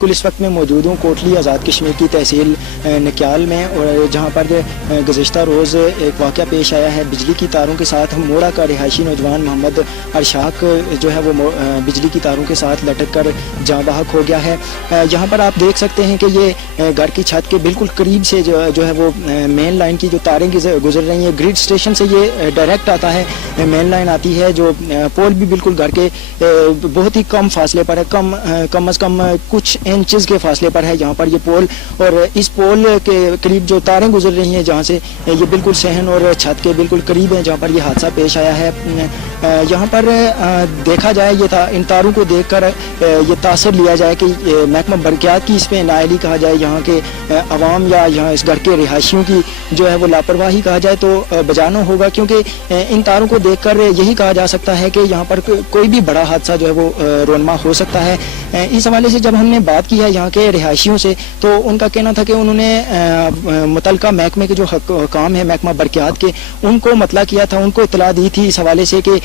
اس وقت میں موجود ہوں کوٹلی آزاد کشمیر کی تحصیل نکیال میں، اور جہاں پر گزشتہ روز ایک واقعہ پیش آیا ہے بجلی کی تاروں کے ساتھ۔ موڑا کا رہائشی نوجوان محمد ارشاق جو ہے وہ بجلی کی تاروں کے ساتھ لٹک کر جاں بحق ہو گیا ہے۔ یہاں پر آپ دیکھ سکتے ہیں کہ یہ گھر کی چھت کے بالکل قریب سے جو ہے وہ مین لائن کی جو تاریں گزر رہی ہیں، گریڈ اسٹیشن سے یہ ڈائریکٹ آتا ہے، مین لائن آتی ہے، جو پول بھی بالکل گھر کے بہت ہی کم فاصلے پر ہے، کم از کم کچھ انچز کے فاصلے پر ہے جہاں پر یہ پول، اور اس پول کے قریب جو تاریں گزر رہی ہیں جہاں سے یہ بالکل صحن اور چھت کے بالکل قریب ہیں جہاں پر یہ حادثہ پیش آیا ہے۔ یہاں پر دیکھا جائے ان تاروں کو دیکھ کر یہ تاثر لیا جائے کہ محکمہ برقیات کی اس پہ نااہلی کہا جائے، یہاں کے عوام یا یہاں اس گھر کے رہائشیوں کی جو ہے وہ لاپرواہی کہا جائے تو بجانا ہوگا، کیونکہ ان تاروں کو دیکھ کر یہی کہا جا سکتا ہے کہ یہاں پر کوئی بھی بڑا حادثہ جو ہے وہ رونما ہو سکتا ہے۔ اس حوالے سے جب ہم نے بات کی ہے یہاں کے رہائشیوں سے تو ان کا کہنا تھا کہ انہوں نے متعلقہ محکمے کے جو حکام ہیں محکمہ برقیات کے، ان کو مطلع کیا تھا، ان کو اطلاع دی تھی اس حوالے سے کہ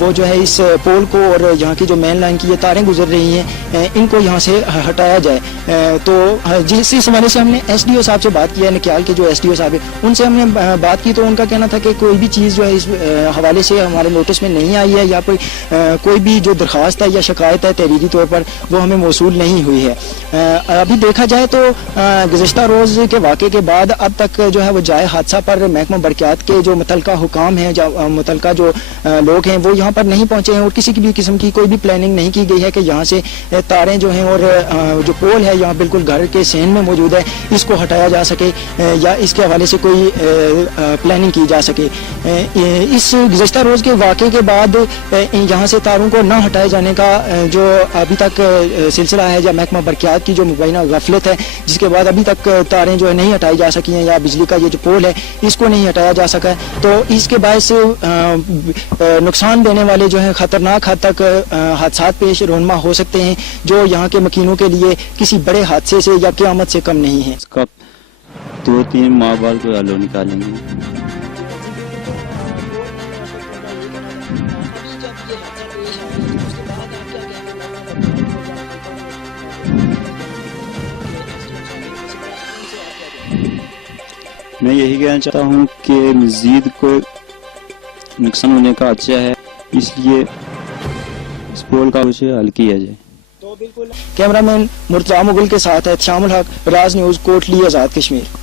وہ جو ہے اس پول کو اور یہاں کی جو مین لائن کی یہ تاریں گزر رہی ہیں ان کو یہاں سے ہٹایا جائے۔ تو جس اس حوالے سے ہم نے ایس ڈی او صاحب سے بات کی ہے، نکیال کے جو ایس ڈی او صاحب ہیں ان سے ہم نے بات کی تو ان کا کہنا تھا کہ کوئی بھی چیز جو ہے اس حوالے سے ہمارے نوٹس میں نہیں آئی ہے، یا کوئی بھی جو درخواست ہے یا شکایت ہے تحریری طور پر وہ ہمیں موصول نہیں ہوئی ہے۔ ابھی دیکھا جائے تو گزشتہ روز کے واقعے کے بعد اب تک جو ہے وہ جائے حادثہ پر محکمہ برقیات کے جو متعلقہ حکام ہیں، متعلقہ جو لوگ ہیں وہ یہاں پر نہیں پہنچے ہیں، اور کسی بھی قسم کی کوئی بھی پلاننگ نہیں کی گئی ہے کہ یہاں سے تاریں جو ہیں اور جو پول ہے یہاں بالکل گھر کے صحن میں موجود ہے اس کو ہٹایا جا سکے یا اس کے حوالے سے کوئی پلاننگ کی جا سکے۔ اس گزشتہ روز کے واقعے کے بعد یہاں سے تاروں کو نہ ہٹائے جانے کا جو ابھی تک سلسلہ ہے یا محکمہ برقیات کی جو مبینہ غفلت ہے، جس کے بعد ابھی تک تاریں جو ہے نہیں ہٹائی جا سکی ہیں یا بجلی کا یہ جو پول ہے اس کو نہیں ہٹایا جا سکا ہے، تو اس کے باعث نقصان دینے والے جو ہیں خطرناک حد تک حادثات پیش رونما ہو سکتے ہیں جو یہاں کے مکینوں کے لیے کسی بڑے حادثے سے یا قیامت سے کم نہیں ہیں۔ اس کا 2-3 ماہ بعد کوئی حل نکالیں گے۔ میں یہی کہنا چاہتا ہوں کہ مزید کوئی نقصان ہونے کا خدشہ ہے، اس لیے اس پول کا اسے حل کیا جائے۔ کیمرہ مین مرتضیٰ مغل کے ساتھ ہے شام الحق، راز نیوز، کوٹلی آزاد کشمیر۔